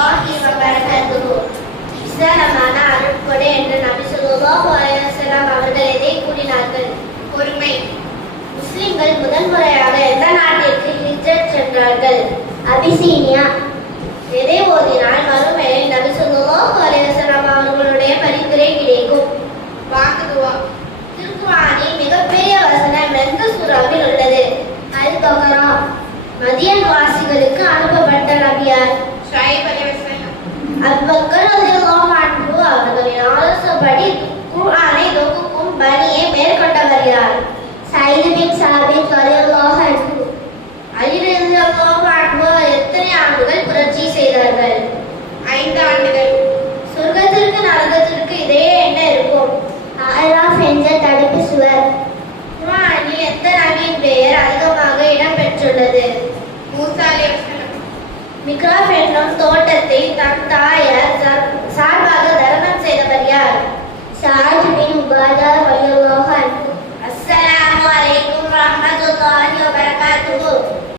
வரஹ்மத்துல்லாஹி வ பரகாத்துஹு. விசாலமான அருட்கொடை என்ற நபி ஸல்லல்லாஹு அலைஹி வஸல்லம் அவர்கள் எதை கூறினார்கள்? பொறுமை. முஸ்லிம்கள் முதன்முறையாக எந்த நாட்டிற்கு ஹிஜ்ரத் சென்றார்கள்? அபிசீனியா. எதை ஓதினால் மறுமையில் நபி ஸல்லல்லாஹு அலைஹி வஸல்லம் அவர்களுடைய பரிந்துரை கிடைக்கும்? வாக்குதுவா. திருக்குர்ஆனின் மிகப்பெரிய வசனம் எந்த சூறாவில் உள்ளது? அல் பக்ரா. மதியன் வாசிகளுக்கு அனுப்பப்பட்ட நபியார்? ஷுஐப் அலைஹிஸ்ஸலாம். அபூபக்கர் ரலியல்லாஹு அன்ஹு அவர்களின் ஆலோசனைப்படி குர்ஆனை தொகுக்கும் பணியை மேற்கொண்டவர் யார்? சயீத் பின் சாபித் ரலியல்லாஹு அன்ஹு. அலி ரலியல்லாஹு அன்ஹு எத்தனை ஆண்டுகள் புரட்சி செய்தார்கள்? 5 ஆண்டுகள். சொர்க்கத்திற்கு நரகத்திற்கு இடையே என்ன இருக்கும்? அராஃப் என்ற தடுப்பு சுவர். குர்ஆனில் எந்த நபியின் பெயர் அதிகமாக இடம்பெற்றுள்ளது? மூசா அலைஹிஸ்ஸலாம். மிக்ராப் என்னும் தோட்டத்தை தன் தாயார் சார்பாக தர்மம் செய்தவர் யார்?